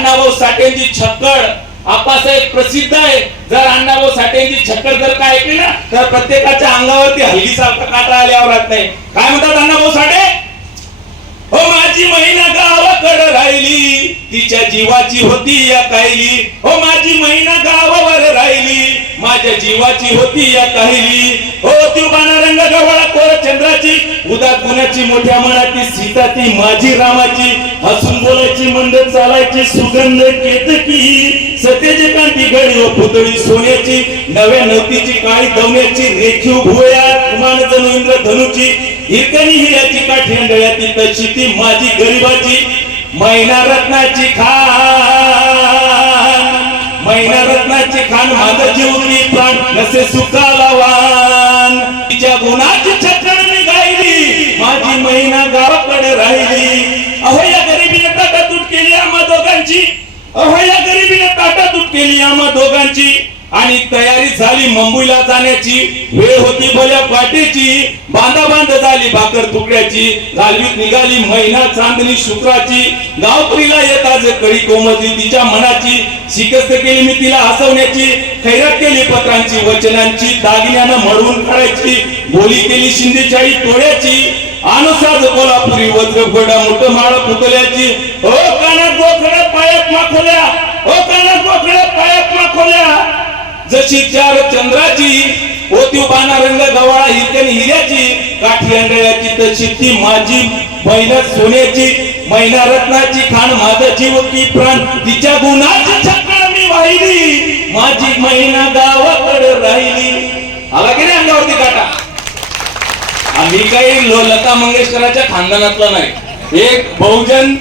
अण्णाभाऊ साठेंची छक्कड आप्पासाहेब प्रसिद्ध आहे. जर अण्णाभाऊ साठेंची छक्कड जर काय ऐकली ना तर प्रत्येकाच्या अंगावरती हल्लीचा सारखा काटा आल्यावर राहत नाही. काय म्हणतात अण्णाभाऊ साठे? हो माझी महिना गावाकडे राहिली. तिच्या जीवाची होती या काहिली. हो माझी महिना गावावर राहिली. माझ्या जीवाची होती या काहिली. हो त्युबाना रंग गवळा कोर चंद्राची उदा गुणाची मोठ्या मनाची सीता ती माझी रामाची हसून बोलायची मंद चालायची सुगंध केतकी सत्याची कांती घडी व पुतळी सोन्याची नव्या नवतीची काळी दवण्याची रेखीव भुया कुमान जणू इंद्र धनुची एकही हिऱ्याची काठी अंडळ्याची तशी ती माझी गरिबाची. मैना रत्नाची खान. मैना रत्नाची खान माझा जीवनी प्राण नसे सुखाला वान. तिच्या गुणाची छत्र मी गायली माझी मैना गावाकडे राहिली. अहो या गरिबीने ताटातूट केली आम्हा दोघांची. अहो या गरिबीने ताटातूट केली आम्हा दोघांची. आणि तयारी झाली मुंबईला जाण्याची. वेळ होती भल्या पाटेची बांधा बांध झाली भाकर तुकड्याची. घालवीत निघाली महिना चांदणी शुक्राची. गावपुरीला येता जे कळी कोमजली तिच्या मनाची शिकस्त केली मी तिला हसवण्याची. खैरात केली पत्रांची वचनांची. दागिन्यानं मळवून काढायची. बोली केली शिंदेचाळी तोड्याची. अनुसाद कोल्हापुरी वज्र फोडा मोठ माळ पुतल्याची. ओ कानात गोखड्या पायात माखोल्या. ओ कानात गोखड्या पायात माखोल्या. जशी चार चंद्राची ओती पाना रंग गवाळा हिरकणी हिऱ्याची काठी अंडळ्याची तशी ती माझी महिना सोन्याची महिना रत्नाची खाण माझा जीव की प्राण. तिच्या गुणाची छकड मी वाहिली माझी महिना गावाकडे राहिली. आला की नाही अंगावरती काटा? आम्ही काही लता मंगेशकराच्या खानदानातला नाही. एक बहुजन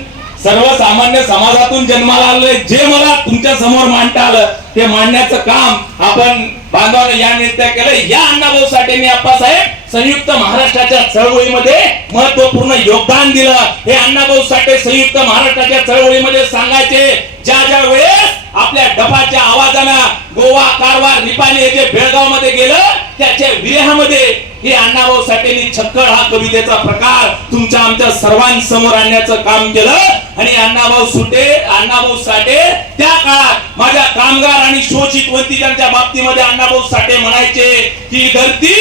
सर्वसामान्य समाजातून जन्माला आलोय. जे मला तुमच्यासमोर मांडता आलं ते मांडण्याचं काम आपण बांधवाने या निमित्त केलं या अण्णाभाऊ साठेंनी आप्पासाहेब संयुक्त महाराष्ट्राच्या चळवळीमध्ये महत्त्वपूर्ण योगदान दिलं. हे अण्णाभाऊ साठे संयुक्त महाराष्ट्राच्या चळवळीमध्ये सांगायचे. ज्या ज्या वेळेस आपल्या डफाच्या आवाजानं गोवा कारवार निपाणी हे जे बेळगावमध्ये गेलं त्याच्या विरेहामध्ये हे अण्णाभाऊ साठेंनी छक्कड हा कवितेचा प्रकार तुमच्या आमच्या सर्वांसमोर आणण्याचं काम केलं. आणि अण्णाभाऊ सुटे अण्णाभाऊ साठे त्या काळात माझ्या कामगार आणि शोषित वंचितांच्या बाबतीमध्ये अण्णाभाऊ साठे म्हणायचे की धरती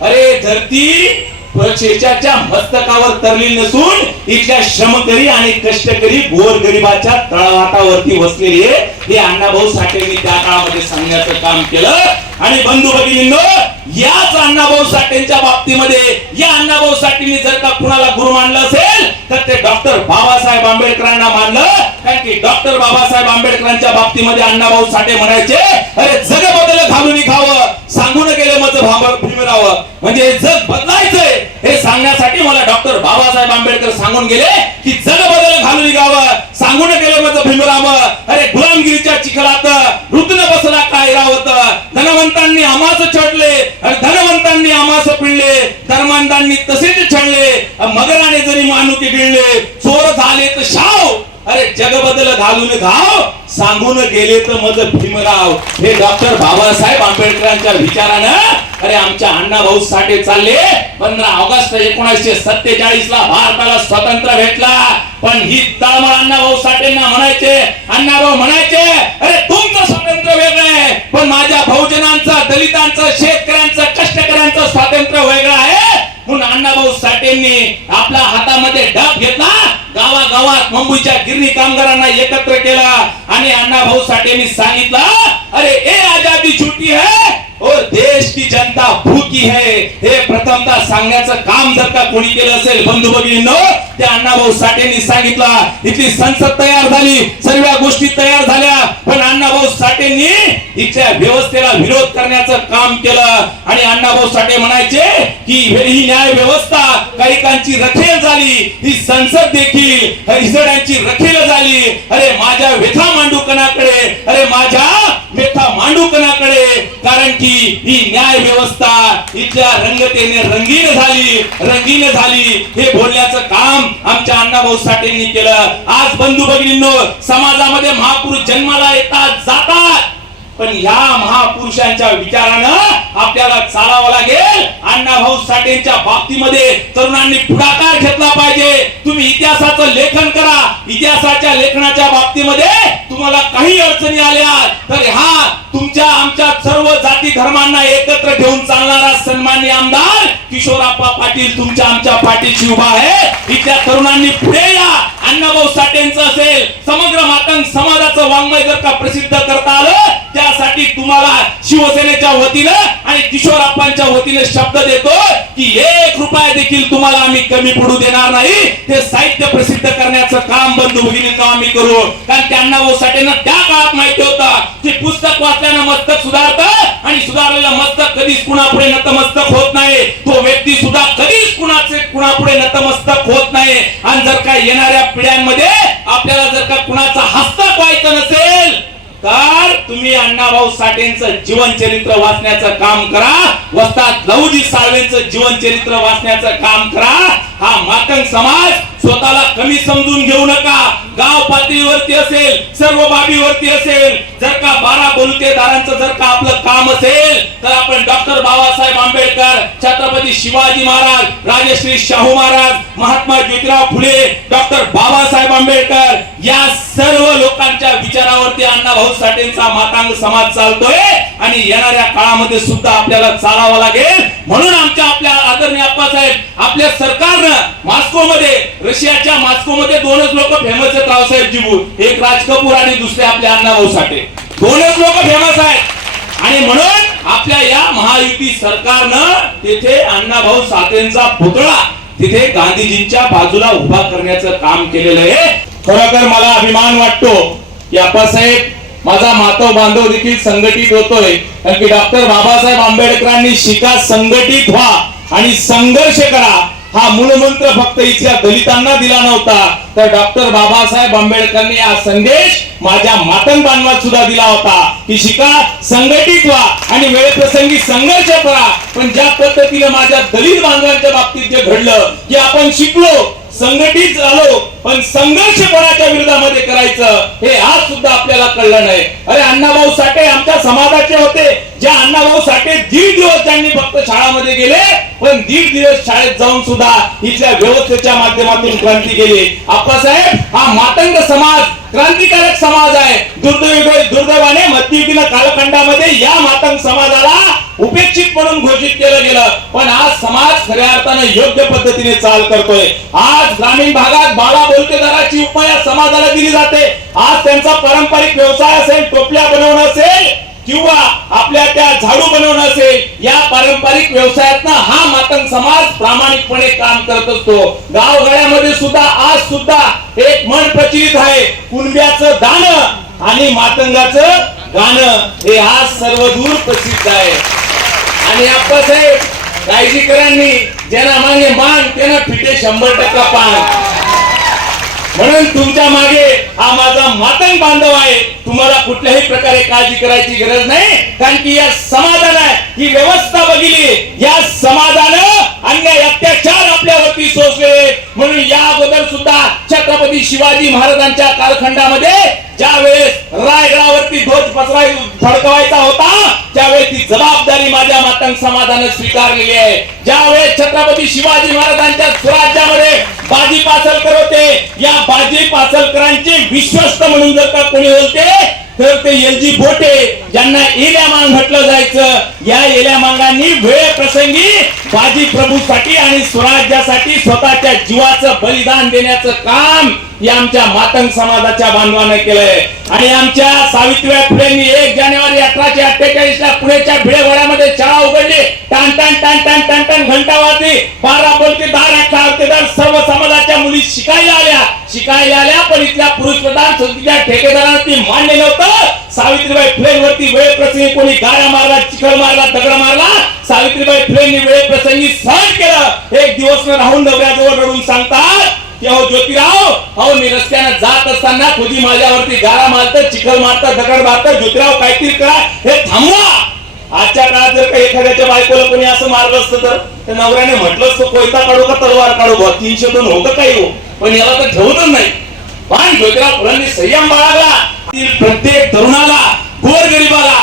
अरे धरती शेषाच्या मस्तकावर तरली नसून इथल्या श्रमकरी आणि कष्टकरी गोर गरिबाच्या तळवाटावरती बसलेली आहे. हे अण्णाभाऊ साठेंनी त्या काळामध्ये सांगण्याचं काम केलं. आणि बंधू भगिनींनो याच अण्णाभाऊ साठेंच्या बाबतीमध्ये या अण्णाभाऊ साठेंनी जर का कुणाला गुरु मानलं असेल तर ते डॉक्टर बाबासाहेब आंबेडकरांना मानलं. कारण की डॉक्टर बाबासाहेब आंबेडकरांच्या बाबतीमध्ये अण्णाभाऊ साठे म्हणायचे अरे जग बदल घालून खावं सांगून गेलं माझं भांबर भीमरावं म्हणजे जग बदलायचंय हे सांगण्यासाठी मला डॉक्टर बाबासाहेब आंबेडकर सांगून गेले की जग बदल घालून गावं सांगून गेलं माझं भीमराव अरे गुलामगिरीच्या चिखलात धनवंतांनी आमास चढले आणि धनवंतांनी आमास पिळले धर्मांतांनी तसेच छळले मगराने जरी मानुकी गिळले चोर झाले तर शाव. अरे जगबदल घालून घाव सांगून गेले तर मज भीमराव. हे डॉक्टर बाबासाहेब आंबेडकरांच्या विचारानं अरे आमच्या अण्णा भाऊ साठे चालले पंधरा ऑगस्ट एकोणीसशे सत्तेचाळीस ला भारताला स्वतंत्र भेटला. पण ही तळमळ अण्णा भाऊ साठेंना म्हणायचे अण्णा भाऊ म्हणायचे अरे तू पण माझ्या बहुजनांचा दलितांचा शेतकऱ्यांचं कष्टकऱ्यांचं स्वातंत्र्य वेगळं आहे. म्हणून अण्णाभाऊ साठेंनी आपल्या हातामध्ये डब घेतला. गावागावात मुंबईच्या गिरणी कामगारांना एकत्र केला. आणि अण्णाभाऊ साठेंनी सांगितलं अरे ए आजादी छुट्टी है जनता भूकी है हे प्रथमतः सांगण्याचं काम जर का कोणी केलं असेल बंधू भगिनींनो त्या अण्णाभाऊ साठेंनी सांगितला इथली संसद तयार झाली सर्व गोष्टी तयार झाल्या पण अण्णाभाऊ साठेंनी इथल्या व्यवस्थेला विरोध करण्याचं काम केलं. आणि अण्णाभाऊ साठे म्हणायचे की ही न्याय व्यवस्था कैकांची रखेल झाली ही संसद देखील हिजड्यांची रखेल झाली. अरे माझ्या व्यथा मांडूकणाकडे अरे माझ्या की ही न्याय व्यवस्था इथल्या रंगतेने रंगीन झाली रंगीन झाली. हे बोलण्याचं काम आमच्या अण्णाभाऊ साठेंनी केलं. आज बंधू भगिनींनो समाजामध्ये महापुरुष जन्माला येतात जातात. पण ह्या महापुरुषांच्या विचारानं आपल्याला चालावं लागेल. अण्णाभाऊ साठेंच्या बाबतीमध्ये तरुणांनी पुढाकार घेतला पाहिजे. तुम्ही इतिहासाचं लेखन करा. इतिहासाच्या लेखनाच्या बाबतीमध्ये तुम्हाला काही अडचणी आल्या तर हा तुमच्या आमच्या सर्व जाती धर्मांना एकत्र घेऊन चालणारा सन्मान्य आमदार किशोरप्पा पाटील तुमच्या आमच्या पाठीशी उभा आहे. इथल्या तरुणांनी पुढे या. अण्णाभाऊ साठेंचं असेल समग्र मातंग समाजाचं वाङ्मय जर का प्रसिद्ध करता आलं त्यासाठी तुम्हाला शिवसेनेच्या वतीनं आणि किशोरप्पांच्या वतीने शब्द देतो की एक रुपया देखील तुम्हाला आम्ही कमी पडू देणार नाही. ते साहित्य प्रसिद्ध करण्याचं काम बंधू भगिनीचं आम्ही करू. कारण त्यांना भाऊ साठेंना त्या काळात माहिती होतं की पुस्तक वाचल्यानं मस्तक सुधारतं आणि सुधारलेलं मस्तक कधीच कुणापुढे नतमस्तक होत नाही. तो व्यक्ती सुद्धा कधीच कुणाचे कुणापुढे नतमस्तक होत नाही. आणि जर काय येणाऱ्या पिढ्यांमध्ये आपल्याला जर का कुणाचा हस्तक व्हायचं नसेल तर तुम्ही अण्णाभाऊ साठेंचं जीवन चरित्र वाचण्याचं काम करा. वस्तात लहुजी साळवेंचं जीवन चरित्र वाचण्याचं काम करा. हा मातंग समाज स्वतःला कमी समजून घेऊ नका. गाव पातळीवरती असेल सर्व बाबीवरती असेल जर का बारा बलुतेदारांचं जर का आपलं काम असेल तर आपण डॉक्टर बाबासाहेब आंबेडकर छत्रपती शिवाजी महाराज राजश्री शाहू महाराज महात्मा ज्योतिराव फुले डॉक्टर बाबासाहेब आंबेडकर या सर्व लोकांच्या विचारावरती अण्णाभाऊ साठेंचा मातांग समाज चालतोय आणि येणाऱ्या काळामध्ये सुद्धा आपल्याला चालावं लागेल. म्हणून आमच्या आपल्या आदरणीय आप्पासाहेब आपल्या सरकारनं मॉस्को मध्ये रशियाच्या मॉस्को मध्ये दोनच लोक फेमस आहेत रावसाहेब जिबू एक राज कपूर आणि दुसरे आपले अण्णाभाऊ साठे. दोनच लोक फेमस आहेत. आणि म्हणून आपल्या या महायुती सरकारनं तिथे अण्णाभाऊ साठेंचा पुतळा तिथे गांधीजींच्या बाजूला उभा करण्याचं काम केलेलं आहे. खरोखर मला अभिमान वाटतो की आप्पासाहेब माझा मातव बांधव देखील संघटित होतोय. कारण की डॉक्टर बाबासाहेब आंबेडकरांनी शिका संघटित व्हा आणि संघर्ष करा. हा मूलमंत्र फक्त इथल्या दलितांना दिला नव्हता. तर डॉक्टर बाबासाहेब आंबेडकरांनी हा संदेश माझ्या मातंग बांधवात सुद्धा दिला होता. की शिका संघटित व्हा आणि वेळप्रसंगी संघर्ष करा. पण ज्या पद्धतीने माझ्या दलित बांधवांच्या बाबतीत जे घडलं की आपण शिकलो संघटित झालो पण संघर्ष कोणाच्या विरोधामध्ये करायचं हे आज सुद्धा आपल्याला कळलं नाही. अरे अण्णाभाऊ साठे आमच्या समाजाचे होते. ज्या अण्णाभाऊ साठे दीड दिवस त्यांनी फक्त शाळामध्ये गेले पण दीड दिवस शाळेत जाऊन सुद्धा इथल्या व्यवस्थेच्या माध्यमातून क्रांती केली. आप्पासाहेब हा मातंग समाज क्रांतिकारक समाज आहे. दुर्दैव दुर्दैवाने मध्ययुगीन कालखंडामध्ये या मातंग समाजाला उपेक्षित म्हणून घोषित केलं गेलं. पण आज समाज खऱ्या अर्थानं योग्य पद्धतीने चाल करतोय. आज ग्रामीण भागात बाळा बोलतेदाराची उपमा समाजाला दिली जाते. आज त्यांचा पारंपरिक व्यवसाय असेल टोपल्या बनवणं असेल किंवा आपल्या त्या झाडू बनवणं असेल या पारंपरिक व्यवसायातनं हा मातंग समाज प्रामाणिकपणे काम करत असतो. गावगाड्यामध्ये सुद्धा आज सुद्धा एक म्हण प्रचलित आहे. कुणब्याचं दान आणि मातंगाचं गाणं. हे आज सर्वदूर प्रसिद्ध आहे. आणि आप्पासाहेब काळजीकरांनी ज्यांना मागे मान त्यांना फिटे शंभर टक्का पान. म्हणून तुमच्या मागे हा माझा मातंग बांधव आहे. तुम्हाला कुठल्याही प्रकारे काळजी करायची गरज नाही. कारण की या समाजानं ही व्यवस्था बघितली. या समाजानं अन्याय अत्याचार आपल्यावरती सोसले. म्हणून या अगोदर सुद्धा छत्रपती शिवाजी महाराजांच्या कालखंडामध्ये ज्या वेळेस रायगडावरती ध्वज पसराय फडकवायचा होता त्यावेळी ती जबाबदारी माझ्या मातंग समाजाने स्वीकारलेली आहे ज्यावेळेस छत्रपती शिवाजी महाराजांच्या स्वराज्यामध्ये बाजी पासलकर होते या बाजी पासलकरांचे विश्वस्त म्हणून जर का कोणी बोलते तर ते एलजी बोटे ज्यांना एल्या मांग म्हटलं जायचं या एल्या मांगांनी वेळ प्रसंगी बाजी प्रभूसाठी आणि स्वराज्यासाठी स्वतःच्या जीवाचं बलिदान देण्याचं काम या आमच्या मातंग समाजाच्या बांधवानं केलंय. आणि आमच्या सावित्रीबाई फुलेंनी एक जानेवारी अठराशे अठ्ठेचाळीस ला पुण्याच्या भिडेवाड्यामध्ये शाळा उघडली. टान टान टान टान टान टान घंटा वाजली. बारा बोलतेदार अठरा सर्व समाजाच्या मुली शिकायला आले. शिकायला आल्या पण इथल्या पुरुष प्रधान संस्थेच्या ठेकेदारांना ती मान्य नव्हतं. सावित्रीबाई फुलेंवरती वेळ प्रसंगी कोणी गाड्या मारला चिखल मारला दगड मारला? सावित्रीबाई फुलेंनी वेळ प्रसंगी सहन केलं. एक दिवस राहून नवऱ्याजवळ रडून सांगतात की अहो ज्योतिराव अहो मी रस्त्यानं जात असताना तुझी माझ्यावरती गारा मारतं चिखल मारतं दगड मारतं. ज्योतिराव काहीतरी करा. हे थांबवा. आजच्या काळात जर का एखाद्याच्या बायकोला कोणी असं मारलं असतं तर? नवऱ्याने म्हटलं असतं कोयता काढू का तलवार काढू? बा तीनशे दोन होतं काही हो? पण याला तर ठेवतच नाही. पण ज्योतिराव फुलांनी संयम बाळगला. प्रत्येक तरुणाला गोरगरिबाला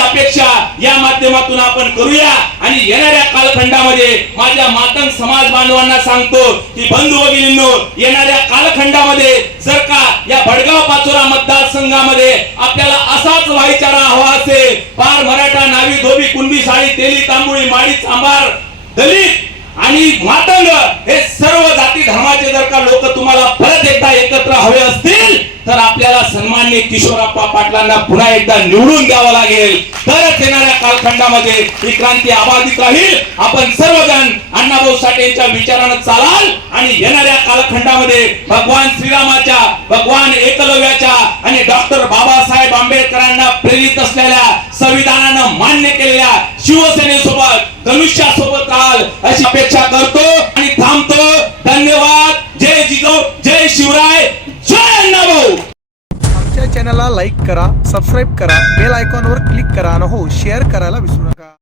अपेक्षा या माध्यमातून आपण करूया. आणि येणाऱ्या कालखंडामध्ये माझ्या मातंग समाज बांधवांना सांगतो की बंधू भगिनींनो येणाऱ्या कालखंडामध्ये जर का या भडगाव पाचोरा मतदारसंघामध्ये आपल्याला असाच भाईचारा हवा असेल पार मराठा नावी धोबी कुणबी साळी तेली तांबुळी माळी सांबार दलित आणि मातंग हे सर्व जाती धर्माचे जर का लोक तुम्हाला परत एकदा एकत्र हवे असतील तर आपल्याला सन्मान्य किशोरप्पा पाटलांना पुन्हा एकदा निवडून द्यावं लागेल. तरच येणाऱ्या कालखंडामध्ये ही क्रांती अबाधित राहील. आपण सर्वजण अण्णाभाऊ साठेंच्या विचारानं चालाल आणि येणाऱ्या कालखंडामध्ये भगवान श्रीरामाच्या भगवान एकलव्याच्या आणि डॉक्टर बाबासाहेब आंबेडकरांना प्रेरित असलेल्या संविधानानं मान्य केलेल्या शिवसेनेसोबत धनुष्यासोबत राहाल अशी अपेक्षा करतो आणि थांबतो. धन्यवाद. जय जिजाऊ जय शिवराय. जय अण्णाभाऊ. आमच्या चॅनलला लाईक करा सबस्क्राईब करा बेल आयकॉनवर क्लिक करा आणि हो शेअर करायला विसरू नका.